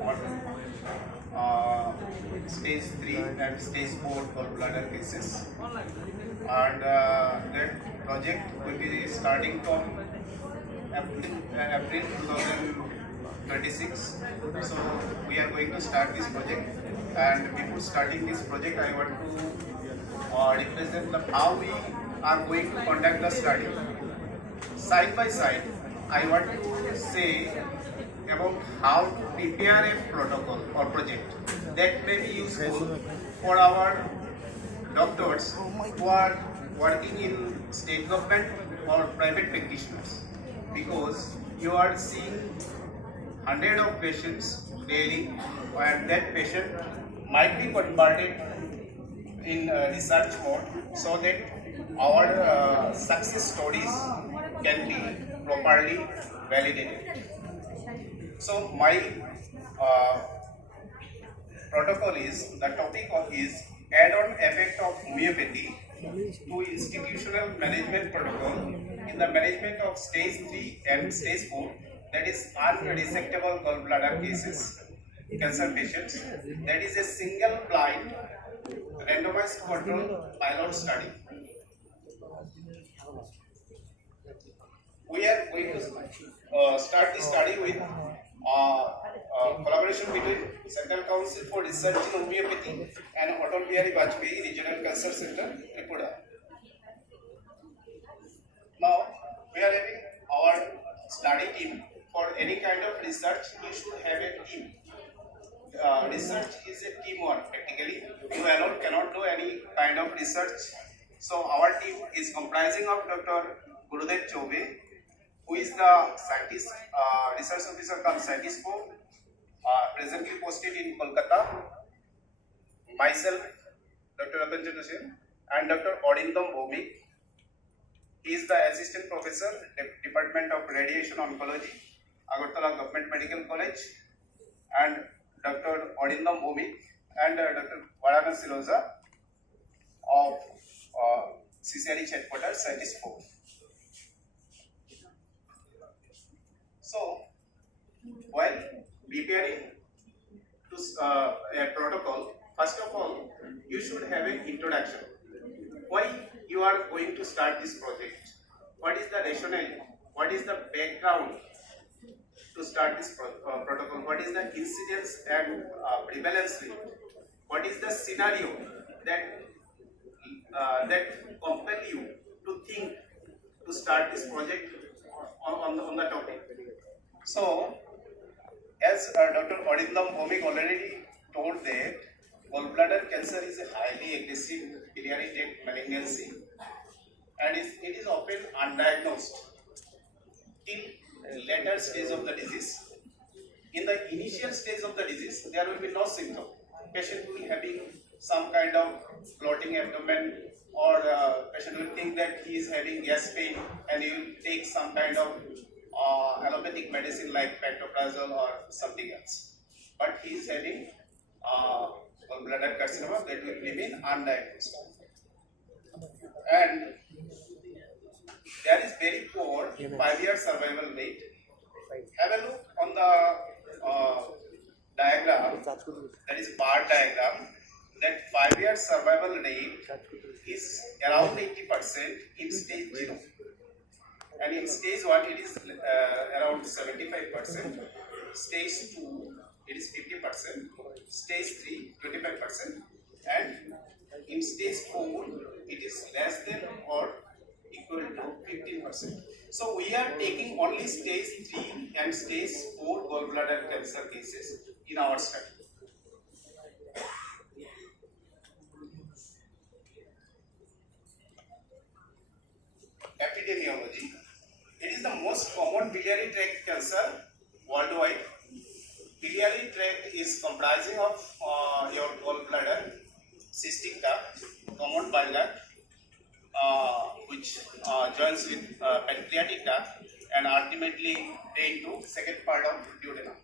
on stage 3 and stage 4 gallbladder cases, and that project will be starting from April 2026. So we are going to start this project, and before starting this project, I want to represent how we are going to conduct the study. Side by side, I want to say about how to prepare a protocol or project that may be useful for our doctors who are working in state government or private practitioners, because you are seeing hundreds of patients daily, and that patient might be converted in research mode, so that our success stories can be properly validated. So my protocol is, the topic is add-on effect of homeopathy to institutional management protocol in the management of stage 3 and stage 4, that is unresectable gallbladder cases, cancer patients. That is a single blind randomized controlled pilot study. We are going to start the study with collaboration between Central Council for Research in Homeopathy and Atal Bihari Vajpayee Regional Cancer Center, Tripura. Now, we are having our study team. For any kind of research, you should have a team. Research is a teamwork practically. You alone cannot do any kind of research. So our team is comprising of Dr. Gurudev Chobe, who is the scientist, research officer cum scientist for presently posted in Kolkata, myself, Dr. Ratan, and Dr. Odindam Bhomik. He is the assistant professor, Department of Radiation Oncology, Agartala Government Medical College, and Dr. Odindam Bhomik and Dr. Varanasi Rosa of CCRH headquarters, Scientist 4. So, while preparing to a protocol, first of all, you should have an introduction. Why you are going to start this project? What is the rationale? What is the background to start this protocol? What is the incidence and prevalence rate? What is the scenario that compel you to think to start this project on the topic? So, as Dr. Odindam Bhomik already told that gallbladder cancer is a highly aggressive biliary tract malignancy, and it is often undiagnosed till later stage of the disease. In the initial stage of the disease, there will be no symptom. Patient will be having some kind of bloating abdomen, or patient will think that he is having gas pain, and he will take some kind of allopathic medicine like pantoprazole or something else. But he is having gallbladder carcinoma that will remain undiagnosed. And there is very poor 5-year survival rate. Have a look on the diagram, that is bar diagram, that 5-year survival rate is around 80% in stage 0. And in stage 1 it is around 75%, stage 2 it is 50%, stage 3 25%, and in stage 4 it is less than or equal to 15%. So we are taking only stage 3 and stage 4 gallbladder cancer cases in our study. Epidemiology. It is the most common biliary tract cancer worldwide. Biliary tract is comprising of your gallbladder, cystic duct, common bile duct, which joins with pancreatic duct and ultimately drain to second part of duodenum.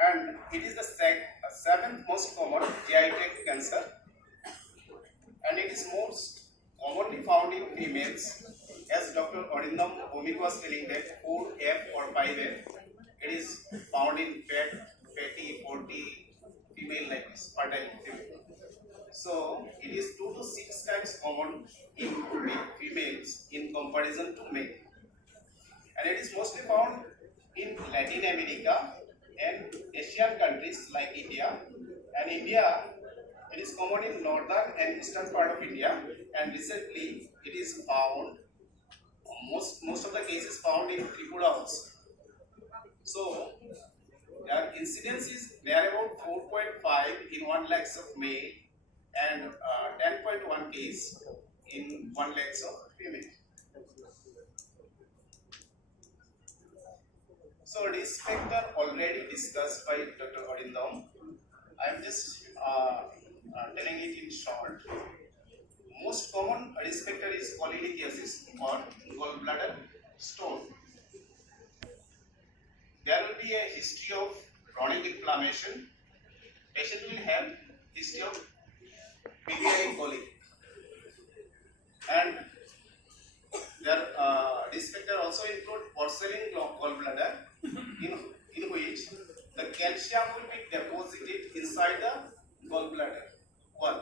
And it is the 7th most common GI tract cancer, and it is most commonly found in females, as Dr. Odindam Bhomik was telling that 4F or 5F, it is found in fatty, 40 female like this, fertile female. So it is 2 to 6 times common in females in comparison to male. And it is mostly found in Latin America and Asian countries like India. And India, it is common in northern and eastern part of India. And recently, it is found, most of the cases found in Tripura also. So, their incidence is near about 4.5 in 1 lakhs of male and 10.1 case in 1 lakhs of female. So risk factor already discussed by Dr. Arindam. I am just telling it in short. Most common risk factor is cholelithiasis or gallbladder stone. There will be a history of chronic inflammation. Patient will have history of biliary colic, and their risk factor also include porcelain gallbladder, in which the calcium will be deposited inside the gallbladder wall.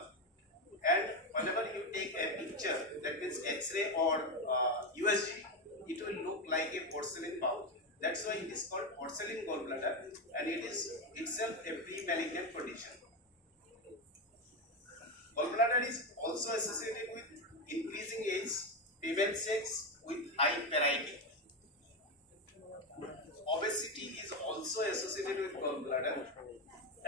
And whenever you take a picture, that means X-ray or USG, it will look like a porcelain bowl. That's why it is called porcelain gallbladder, and it is itself a pre-malignant condition. Gallbladder is also associated with increasing age, female sex with high variety. Obesity is also associated with gallbladder,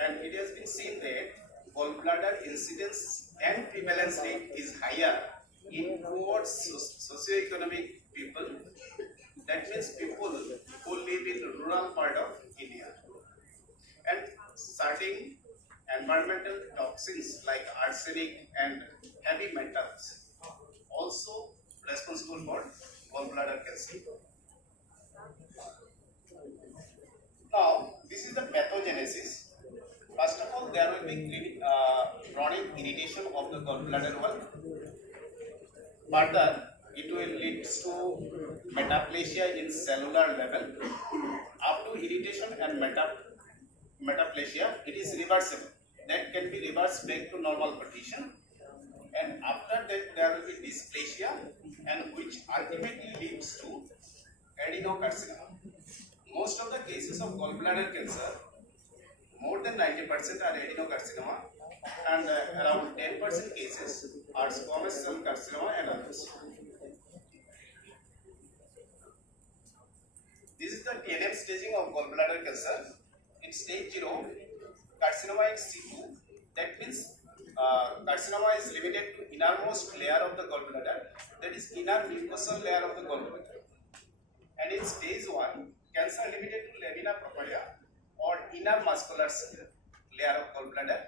and it has been seen that gallbladder incidence and prevalence rate is higher in poor socioeconomic people. That means people who live in the rural part of India. And certain environmental toxins like arsenic and heavy metals also responsible for gallbladder cancer. Now, this is the pathogenesis. First of all, there will be chronic irritation of the gallbladder wall. Further, it will lead to metaplasia in cellular level. After irritation and metaplasia, it is reversible. That can be reversed back to normal condition. And after that, there will be dysplasia, and which ultimately leads to adenocarcinoma. Most of the cases of gallbladder cancer, more than 90% are adenocarcinoma, and around 10% cases are squamous cell carcinoma and others. This is the TNM staging of gallbladder cancer. In stage 0, carcinoma is C2. That means carcinoma is limited to innermost layer of the gallbladder, that is inner mucosal layer of the gallbladder. And in stage 1, cancer limited to lamina propria or inner muscular layer of gallbladder,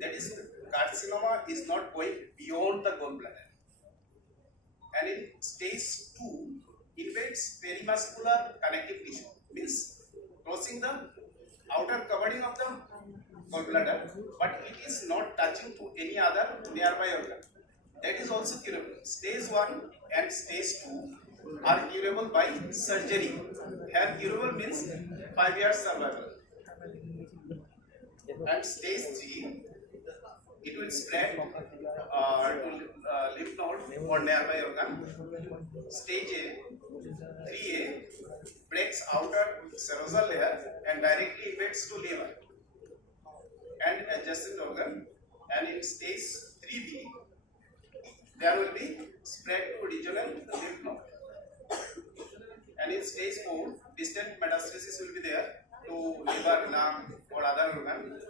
that is carcinoma is not going beyond the gallbladder. And in stage 2, invades perimuscular connective tissue, means crossing the outer covering of the gallbladder, but it is not touching to any other nearby organ. That is also curable. Stage 1 and stage 2 are curable by surgery. Here curable means 5 years survival. And stage 3, it will spread to lymph node or nearby organ. Stage 3A breaks outer serosal layer and directly invades to liver and adjacent organ. And in stage 3B, there will be spread to regional lymph node. And in stage 4, distant metastasis will be there to liver, lung or other organ.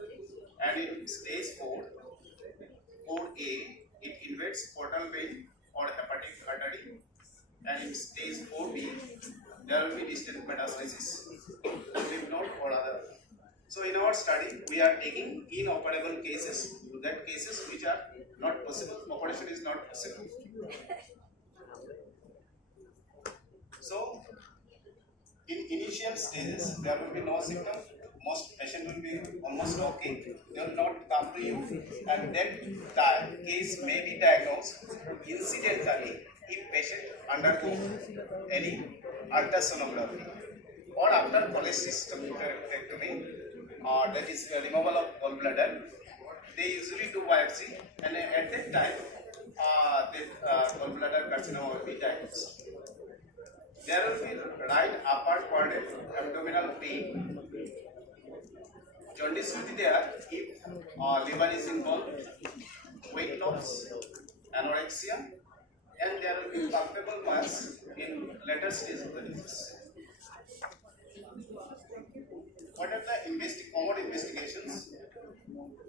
And in stage 4A, it invades portal vein or hepatic artery. And in stage 4B, there will be distant metastasis, lymph node or other. So in our study, we are taking inoperable cases, that cases which are not possible, operation is not possible. So in initial stages, there will be no symptom. Most patient will be almost okay. They will not come to you, and then the case may be diagnosed incidentally if patient undergo any ultrasonography or after cholecystectomy. that is removal of gallbladder, they usually do biopsy, and at that time, gallbladder carcinoma will be diagnosed. There will be right upper quadrant abdominal pain. Jaundice will be there if liver is involved, weight loss, anorexia, and there will be palpable mass in later stage of the disease. What are the common investigations?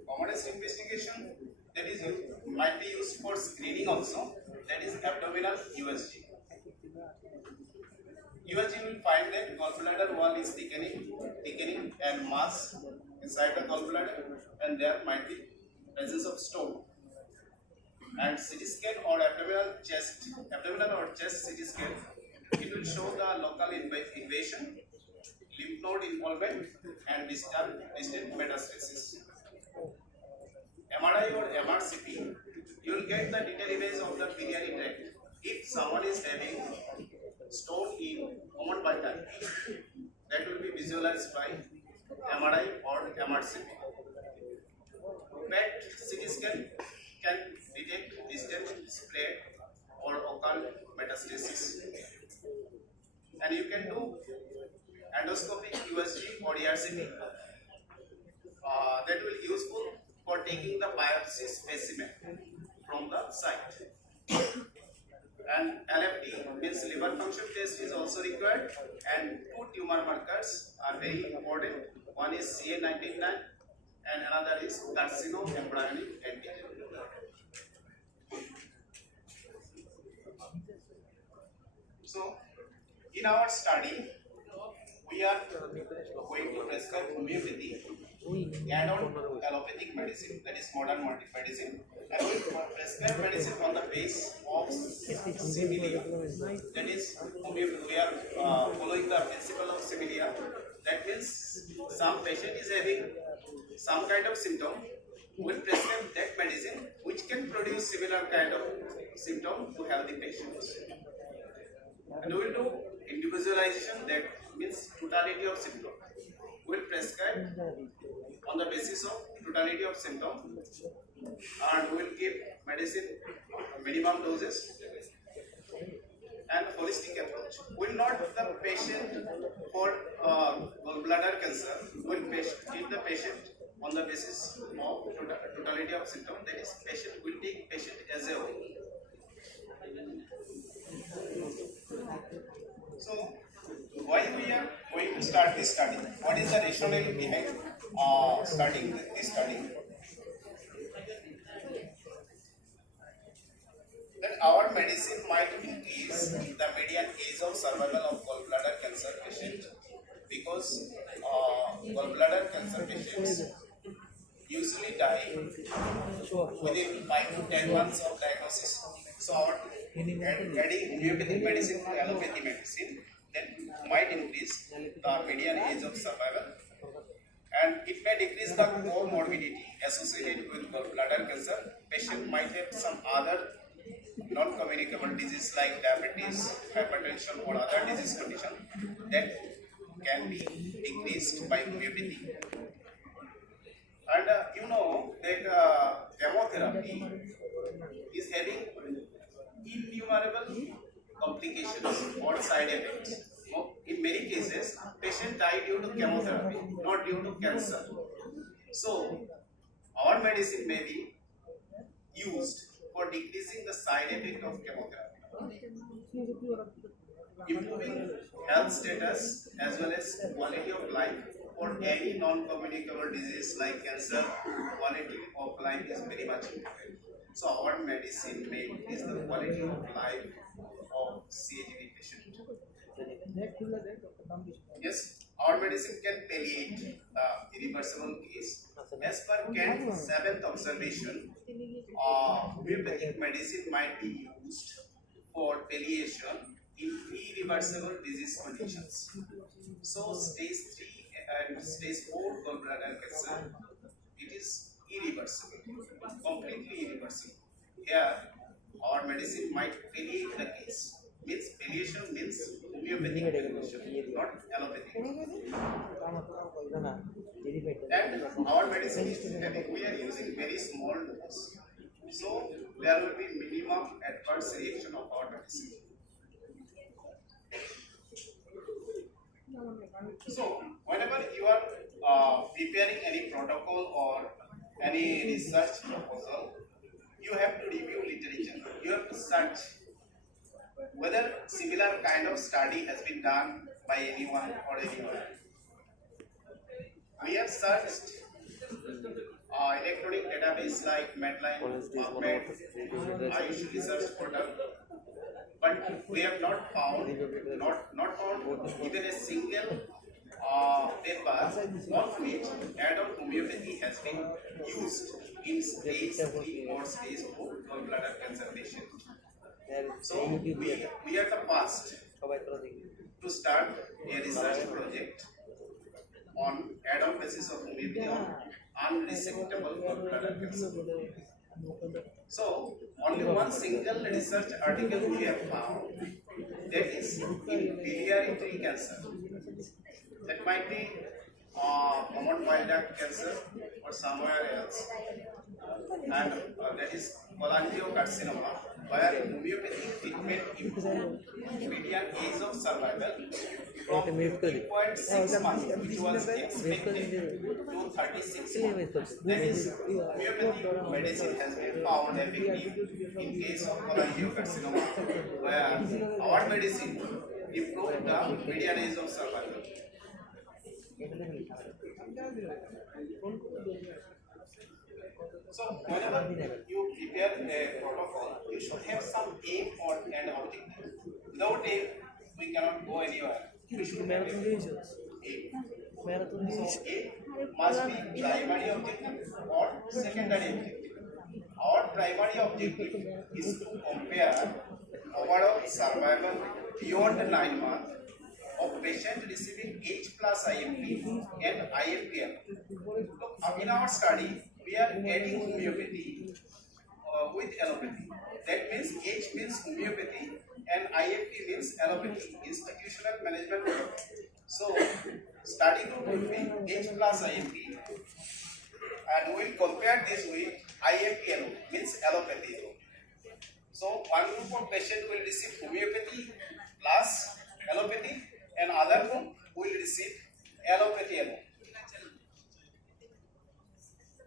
Commonest investigation that is might be used for screening also, that is abdominal USG. USG will find that gallbladder wall is thickening and mass inside the gallbladder, and there might be presence of stone. And CT scan or abdominal or chest CT scan, it will show the local invasion, lymph node involvement, and distant metastasis. MRI or MRCP, you will get the detailed image of the biliary tract. If someone is having stone in common vital, that will be visualized by MRI or MRCP. PET CT scan can detect distant spread or occult metastasis. And you can do endoscopic USG or ERCP. That will be useful for taking the biopsy specimen from the site. And LFT means liver function test is also required, and two tumor markers are very important. One is CA19-9 and another is carcinoembryonic antigen. So, in our study, we are going to prescribe homeopathy, add-on allopathic medicine, that is modern medicine, and we prescribe medicine on the base of similia. That is, we are following the principle of similia. That means some patient is having some kind of symptom, we will prescribe that medicine which can produce similar kind of symptom to healthy patients. And we will do individualization, that means totality of symptom. We will prescribe on the basis of totality of symptom, and we will give medicine minimum doses and holistic approach. We will not the patient for gallbladder cancer. We will treat the patient on the basis of totality of symptom. That is, patient will take patient as a whole. So, why we are going to start this study? What is the rationale behind starting this study? That our medicine might increase the median age of survival of gallbladder cancer patient, because gallbladder cancer patients usually die within 5 to 10 months of diagnosis. So, our adding homeopathic medicine to allopathy medicine, that might increase the median age of survival, and it may decrease the comorbidity associated with gallbladder cancer. Patient might have some other non-communicable disease like diabetes, hypertension, or other disease condition that can be decreased by homeopathy. And you know that chemotherapy is having innumerable complications or side effects. In many cases, patients die due to chemotherapy, not due to cancer. So, our medicine may be used for decreasing the side effect of chemotherapy, improving health status as well as quality of life. For any non-communicable disease like cancer, quality of life is very much important. So our medicine may increase the quality of life of CAGB patient. Yes, our medicine can palliate the irreversible case. As per Kent's 7th observation, homeopathic medicine might be used for palliation in irreversible disease conditions. So stage 3 and stage 4 gallbladder cancer, it is irreversible, completely irreversible. Here, our medicine might palliate the case. Means palliation means homeopathic palliation, not allopathic. And our medicine is we are using very small dose, so there will be minimum adverse reaction of our medicine. So whenever you are preparing any protocol or any research proposal, you have to review literature. You have to search whether similar kind of study has been done by anyone or anyone. We have searched electronic database like Medline, PubMed, Ayush Research Portal, but we have not found even a single paper of which adult homeopathy has been used in stage 3 or stage 4 gallbladder cancer patients. So we are the first to start a research project on add-on basis of homeopathy on unresectable gallbladder cancer. So only one single research article we have found, that is in biliary tree cancer. That might be common bile duct cancer or somewhere else, and that is cholangiocarcinoma, where homeopathic treatment improved median age of survival from 3.6 months, which was expected, to 36 months. That is, homeopathic medicine has been found effective in case of cholangiocarcinoma, where our medicine improved the median age of survival. So whenever you prepare a protocol, you should have some aim or and objective. Without aim, we cannot go anywhere. We should have aim. So aim must be primary objective or secondary objective. Our primary objective is to compare overall survival beyond 9 months of patient receiving H plus IMP and IMPL. Look, in our study, we are adding homeopathy with allopathy. That means H means homeopathy and IMP means allopathy, institutional management program. So, study group will be H plus IMP, and we will compare this with IMP alone, means allopathy alone. So, one group of patient will receive homeopathy plus allopathy, and other group will receive allopathy alone.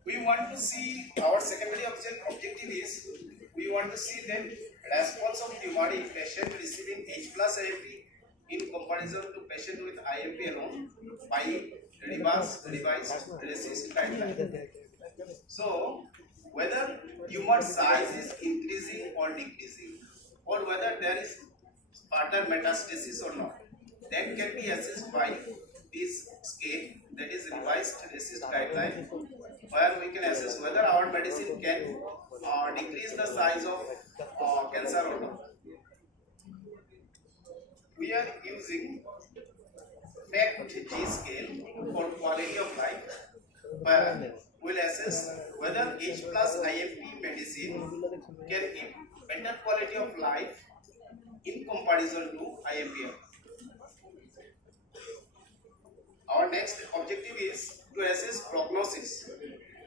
We want to see, our secondary objective is, we want to see the response of tumor in patient receiving H plus IMP in comparison to patient with IMP alone by revised RECIST guideline. So, whether tumor size is increasing or decreasing, or whether there is further metastasis or not, that can be assessed by this scale, that is revised RECIST guideline, where we can assess whether our medicine can decrease the size of cancer or not. We are using FACT-G scale for quality of life, where we will assess whether H plus IMP medicine can give better quality of life in comparison to IMP. Our next objective is to assess prognosis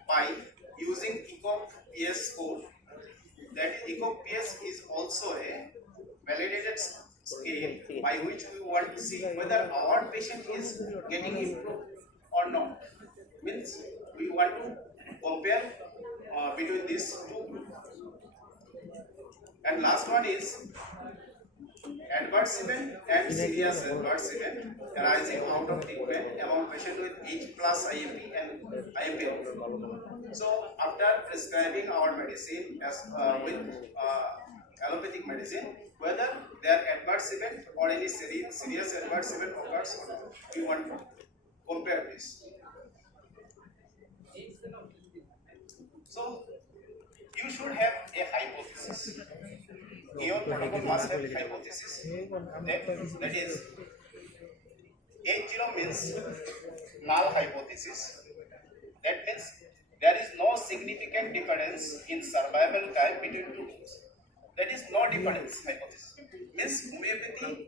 by using ECOG-PS score. That is, ECOG-PS is also a validated scale by which we want to see whether our patient is getting improved or not. Means we want to compare between these two groups. And last one is adverse event and serious adverse event arising out of treatment among patients with H plus IMP and IMP. So after prescribing our medicine as with allopathic medicine, whether their adverse event or any serious adverse event occurs or not, we want to compare this. So you should have a hypothesis. Your protocol must have a hypothesis. That is, H0 means null hypothesis. That means there is no significant difference in survival time between two groups. That is no difference hypothesis. Means homeopathy,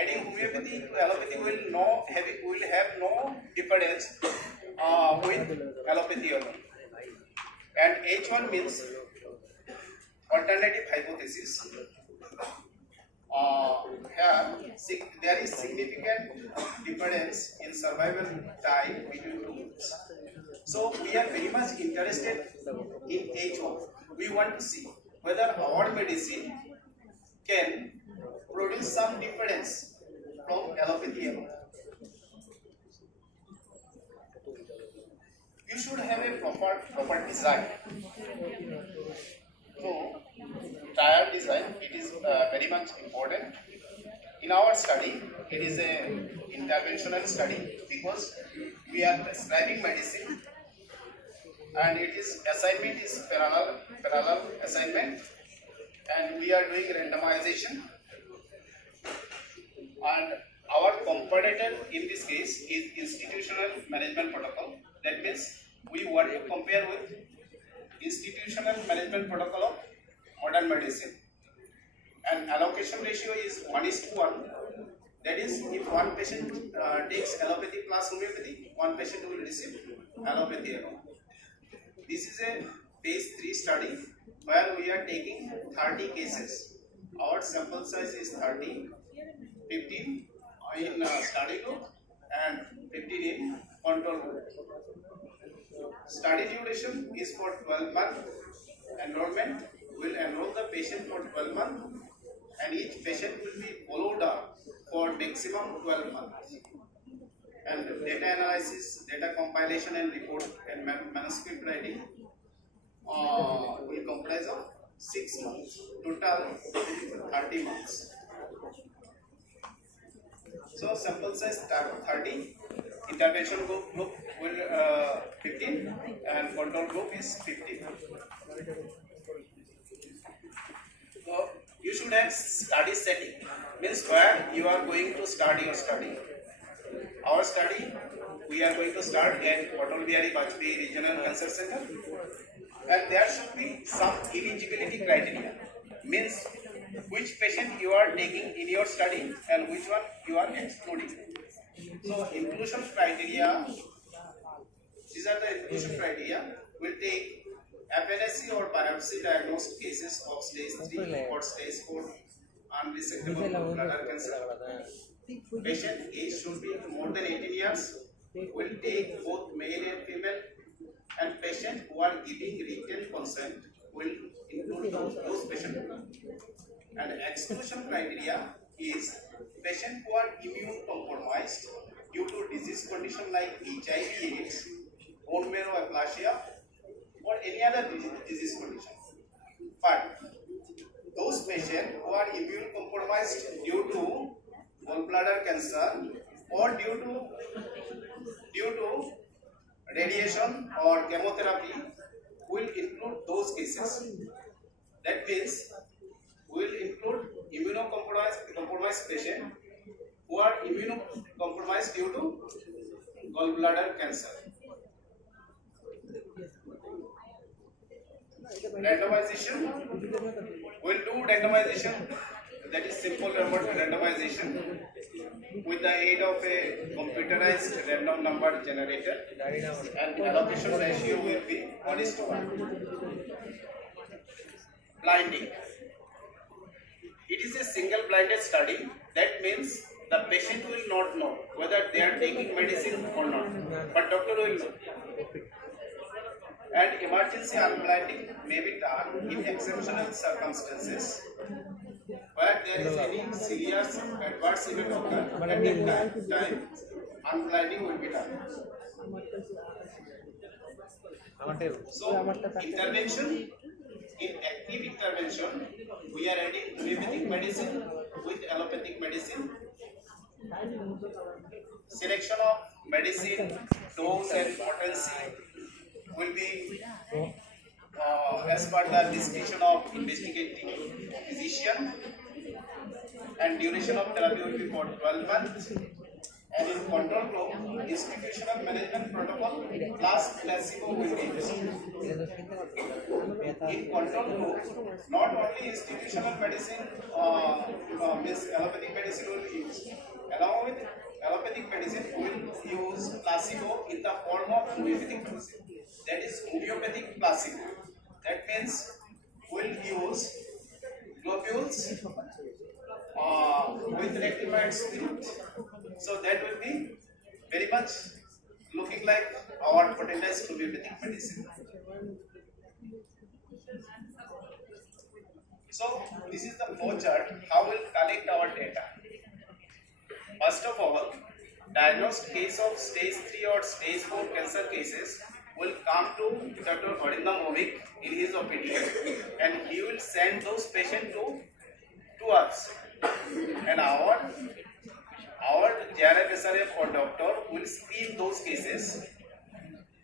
adding homeopathy to allopathy will have no difference with allopathy alone. And H1 means alternative hypothesis. Here, there is significant difference in survival time between two groups. So we are very much interested in H1. We want to see whether our medicine can produce some difference from allopathy alone. You should have a proper design. So, trial design, it is very much important. In our study, it is a interventional study because we are prescribing medicine, and it is assignment is parallel assignment, and we are doing randomization. And our comparator in this case is institutional management protocol. That means we want to compare with institutional management protocol of modern medicine. And allocation ratio is 1:1. That is, if one patient takes allopathy plus homeopathy, one patient will receive allopathy alone. This is a phase 3 study where we are taking 30 cases. Our sample size is 30, 15 in study group and 15 in control group. Study duration is for 12 months. Enrollment will enroll the patient for 12 months, and each patient will be followed up for maximum 12 months. And data analysis, data compilation and report and manuscript writing will comprise of 6 months, total 30 months. So sample size 30, intervention group will 15 and control group is 15. So you should have study setting, means where you are going to start your study. Our study, we are going to start at Atal Bihari Vajpayee Regional Cancer Center, and there should be some eligibility criteria, means which patient you are taking in your study and which one you are excluding. So inclusion criteria, these are the inclusion criteria, will take FNSC or biopsy diagnosed cases of stage 3 or stage 4 unresectable bladder cancer. Patient age should be more than 18 years, will take both male and female, and patient who are giving written consent will include those patients. And exclusion criteria is patient who are immune compromised due to disease condition like HIV/AIDS, bone marrow aplasia, or any other disease condition. But those patients who are immune compromised due to gallbladder cancer or due to radiation or chemotherapy will include those cases. That means we will include immunocompromised patients who are immunocompromised due to gallbladder cancer. Randomization, we will do randomization, that is simple randomization with the aid of a computerized random number generator, and allocation ratio will be 1:1. Blinding. It is a single blinded study. That means the patient will not know whether they are taking medicine or not, but doctor will know. And emergency unblinding may be done in exceptional circumstances where there is any serious adverse event occur. At that time, unblinding will be done. So, intervention. In active intervention, we are adding homeopathic medicine with allopathic medicine. Selection of medicine, dose and potency will be as per the discretion of investigating physician, and duration of therapy will be for 12 months. And in control group, institutional management protocol plus placebo will be used. In control group, not only institutional medicine, means allopathic medicine will be used, along with allopathic medicine will use placebo in the form of homeopathic medicine. That is homeopathic placebo. That means we'll use globules with rectified spirit. So that will be very much looking like our potentialized homeopathic medicine. So this is the flow chart how we'll collect our data. First of all, diagnosed case of stage 3 or stage 4 cancer cases will come to Dr. Harinda Movik in his OPD, and he will send those patients to us. And our JRF SRF or doctor will screen those cases,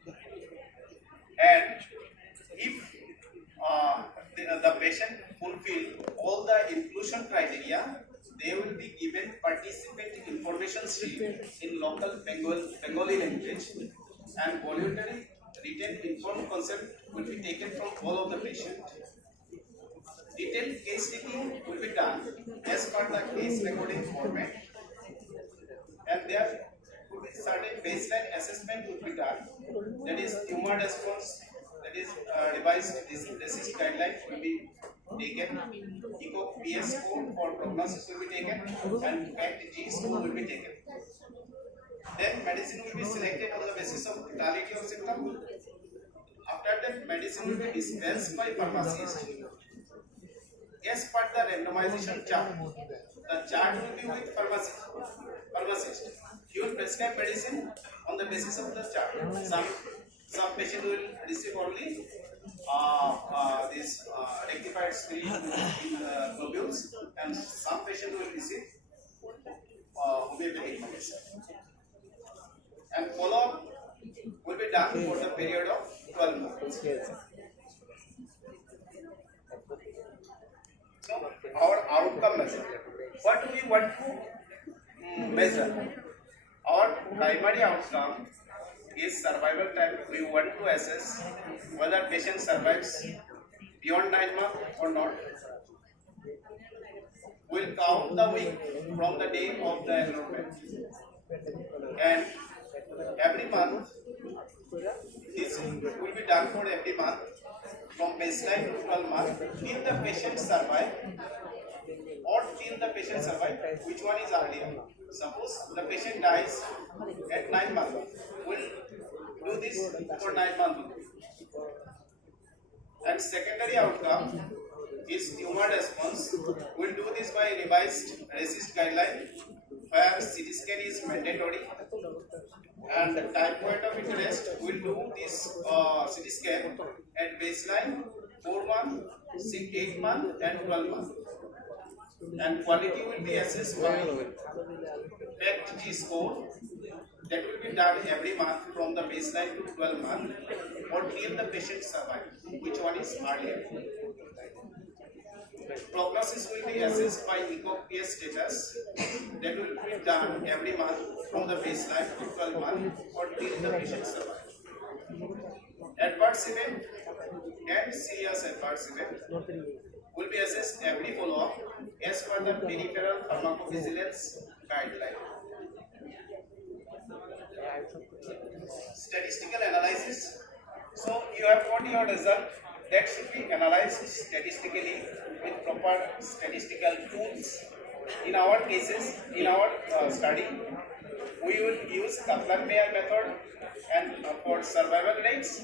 and if the patient fulfill all the inclusion criteria, they will be given participant information sheet in local Bengali language, and voluntary written informed consent will be taken from all of the patient. Detailed case taking will be done as per the case recording format, and there will be certain baseline assessment will be done. That is tumor response, that is revised disease guideline will be taken, ECOG-PS score for prognosis will be taken, and PACT-G score will be taken. Then medicine will be selected on the basis of totality of symptom. After that, medicine will be dispensed by pharmacist. As per the randomization chart, the chart will be with pharmacist. He will prescribe medicine on the basis of the chart. Some patient will receive only this rectified spirit in globules, and some patient will receive homeopathic medicine. And follow-up will be done for the period of 12 months. So, our outcome measure. What do we want to measure? Our primary outcome is survival time. We want to assess whether patient survives beyond 9 months or not. We'll count the week from the day of the enrollment, and every month this will be done for every month from baseline to 12 months till the patient survive, or till the patient survive, which one is earlier. Suppose the patient dies at 9 months, we'll do this for 9 months. And secondary outcome is tumor response. We'll do this by revised RECIST guideline, where CT scan is mandatory, and the time point of interest will do this CT scan at baseline 4 months, 8 months, and 12 months. And quality will be assessed by PACT-G score. That will be done every month from the baseline to 12 months, or till the patient survives, which one is earlier. Prognosis will be assessed by ECOG-PS status. That will be done every month from the baseline to 12 months, or till the patient survives. Adverse event and serious adverse event will be assessed every follow-up as per the peripheral pharmacovigilance guideline. Statistical analysis. So you have got your result. That should be analyzed statistically with proper statistical tools. In our cases, in our study, we will use Kaplan-Meier method, and for survival rates,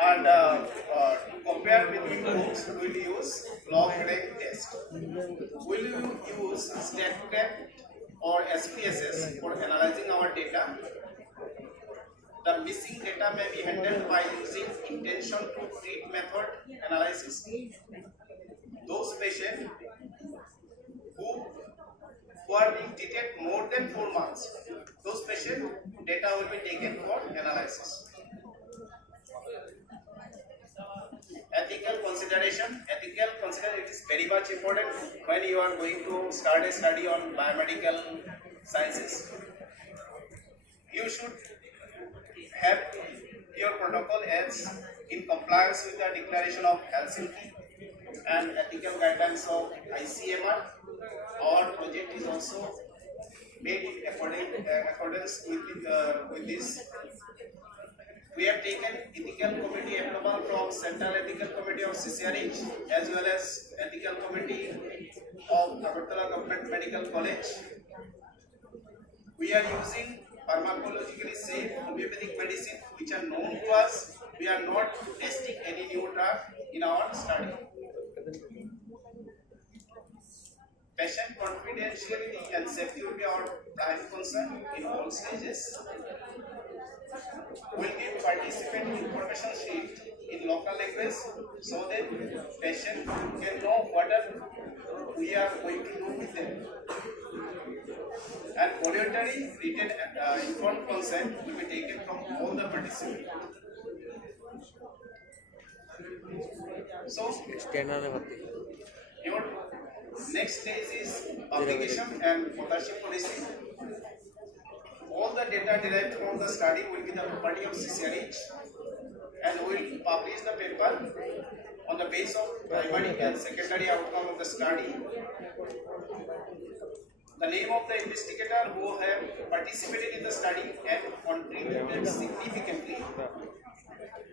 and to compare between groups, we will use log rank test. We will use StatCat or SPSS for analyzing our data. The missing data may be handled by using intention to treat method analysis. Those patients who are being treated more than 4 months, those patient data will be taken for analysis. Ethical consideration. It is very much important when you are going to start a study on biomedical sciences. You should have your protocol as in compliance with the Declaration of Helsinki and ethical guidelines of ICMR. Our project is also made in accordance with this. We have taken ethical committee approval from Central Ethical Committee of CCRH as well as Ethical Committee of Agartala Government Medical College. We are using pharmacologically safe homeopathic medicine which are known to us. We are not testing any new drug in our study. Patient confidentiality and safety will be our prime concern in all stages. We will give participant information sheet in local language so that patient can know what we are going to do with them. And voluntary written informed consent will be taken from all the participants. So, your next stage is publication and authorship policy. All the data derived from the study will be the property of CCRH and we will publish the paper on the basis of primary and secondary outcome of the study. The name of the investigator who have participated in the study and contributed significantly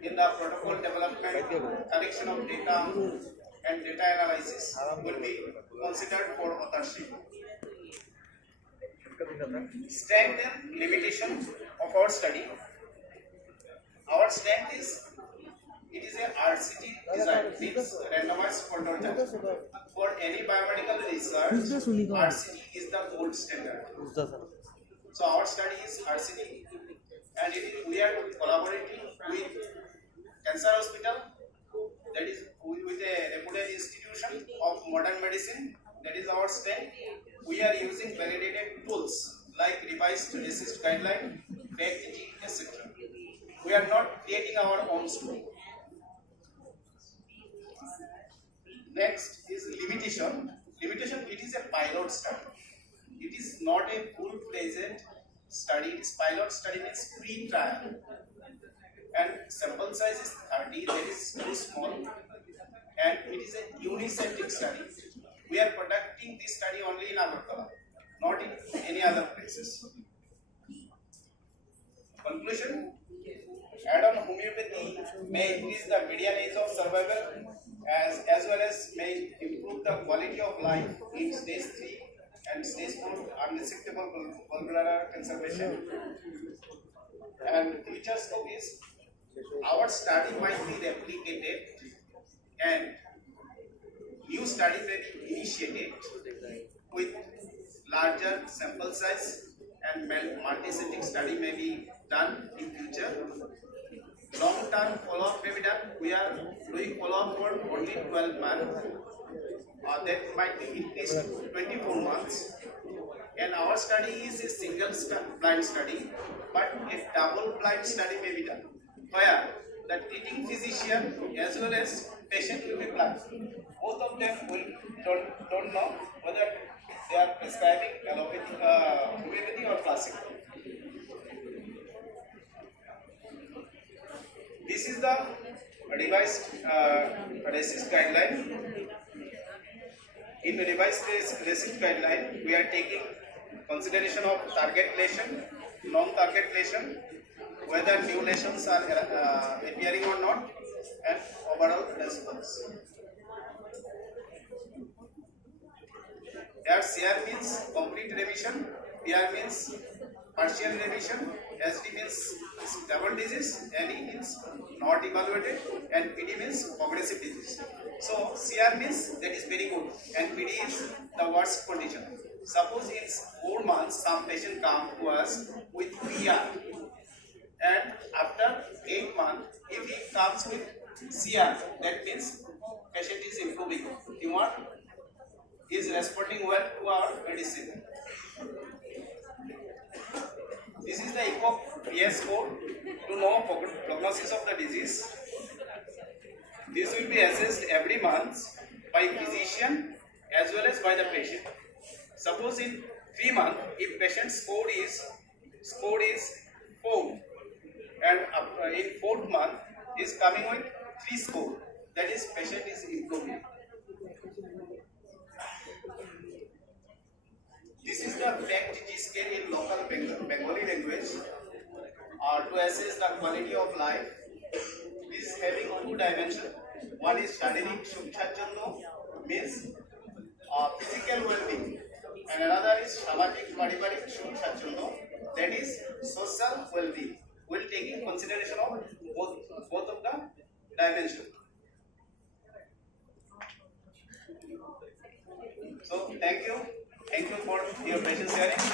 in the protocol development, collection of data and data analysis will be considered for authorship. Strength and limitation of our study. Our strength is it is a RCT design, means randomized control trial. For any biomedical research, RCT is the gold standard. So our study is RCT, and we are collaborating with Cancer Hospital, that is with a reputed institution of modern medicine. That is our strength. We are using validated tools like revised RCT guideline, CAGB, etc. We are not creating our own story. Next is limitation. Limitation, it is a pilot study. It is not a full-fledged study. It's pilot study, means pre-trial. And sample size is 30, that is very small. And it is a unicentric study. We are conducting this study only in Agartala, not in any other places. Conclusion, add-on homeopathy may increase the median age of survival as well as may improve the quality of life in stage 3 and stage 4 unresectable gallbladder cancer patient. And future scope is our study might be replicated and new study may be initiated with larger sample size and multi-centric study may be done in future. Long-term follow-up may be done. We are doing follow-up for only 12 months. That might be increased to 24 months. And our study is a single blind study, but a double blind study may be done, where the treating physician as well as patient will be blind. Both of them don't know whether they are prescribing allopathic, homeopathy or classical. This is the revised RCT guideline. In the revised RCT guideline, we are taking consideration of target lesion, non-target lesion, whether new lesions are appearing or not, and overall response. Here CR means complete remission, PR means partial remission, SD means double disease, NE means not evaluated, and PD means progressive disease. So CR means that is very good, and PD is the worst condition. Suppose in 4 months some patient come to us with PR, and after 8 months if he comes with CR, that means patient is improving. Tumor is responding well to our medicine. This is the ECO PS code to know prognosis of the disease. This will be assessed every month by physician as well as by the patient. Suppose in 3 months, if patient's score is 4, and in 4th month is coming with 3 score, that is patient is improving. This This is the fact G-scale in local Bengali language to assess the quality of life. This is having two dimensions. One is শারীরিক সুখ-স্বাচ্ছন্দ্য, means physical well-being, and another is সামাজিক পারিবারিক সুখ-স্বাচ্ছন্দ্য, that is social well-being. We'll take in consideration of both of the dimensions. So thank you for your patience hearing.